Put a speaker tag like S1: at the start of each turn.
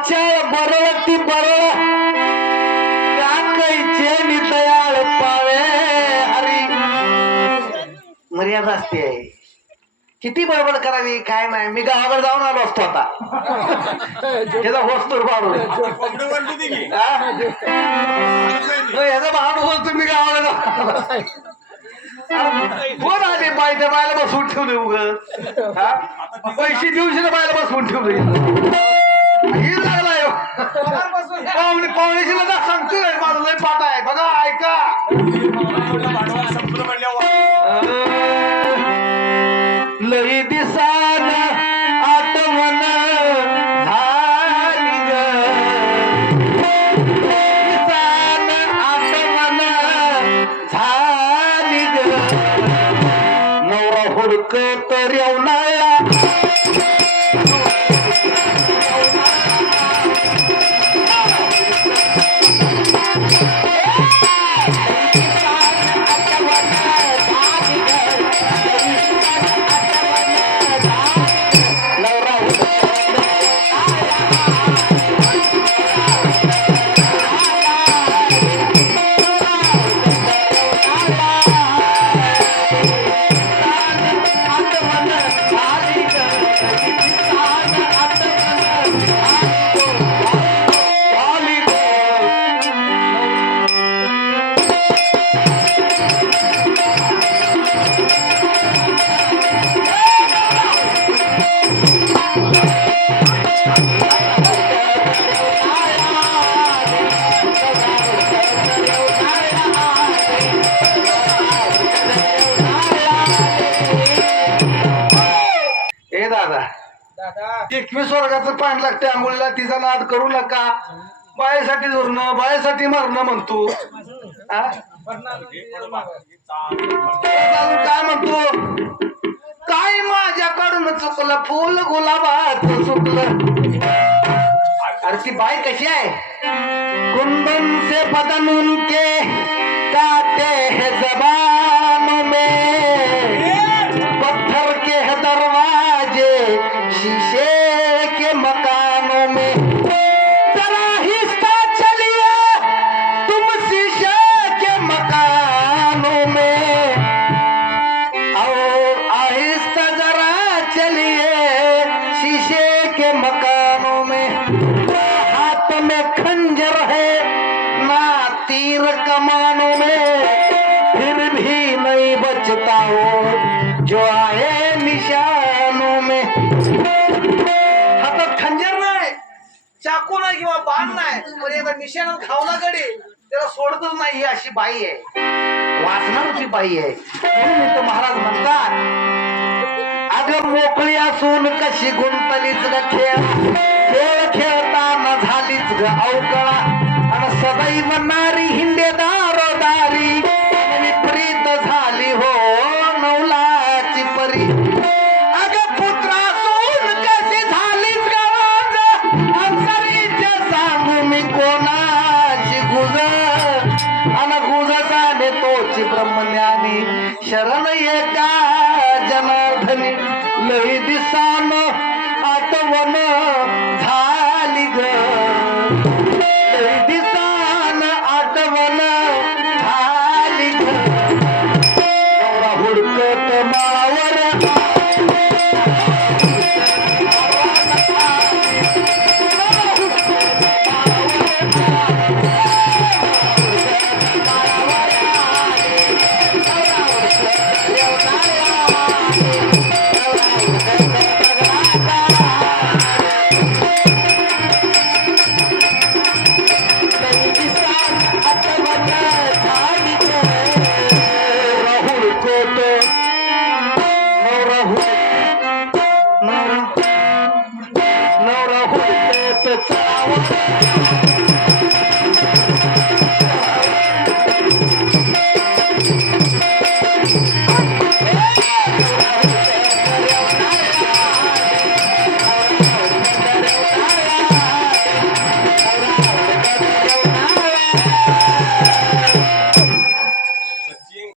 S1: आचार बरळती बरळ टाकायचे नितयाळ पावे. हरी मर्यादा असते. किती बडबड करावी काय नाही. मी गावाकडे जाऊन आलो असतो आता. याचा होस्तूर बाळू याचा बाळू होतो मी गावाला जाऊन कोण आले बाय त्या बायला बसवून ठेवले उग? पैसे दिवशी ना बायला बसवून ठेवले. पाहुणे पाहुण्याची लगा सांगतोय माझं लय पाठ आहे. बघा ऐका. लई दिसान एकवीस वर्गाचं पाणी लागते आंघोळीला तिचा नाद करू नका. बायासाठी धरणं बायासाठी मरणं म्हणतो. काय म्हणतो? काय माझ्याकडून चुकलं फुल गुलाबात चुकलं? अरे ती बाई कशी आहे? कुंदन से बदन उनके चाकू नाही किंवा बाण नाही पण एका निशाणा खावला गडी त्याला सोडतच नाही ही अशी बाई आहे. वाचणारची बाई आहे. म्हणून महाराज म्हणतात अगं मोकळी असून कशी गुंतलीच ग खेळ? खेळ खेळताना झालीच ग अवकळा. आणि सदैव नारी हिंडे ब्रह्मज्ञानी शरण एका जनार्दनी लई दिसान आठवण झा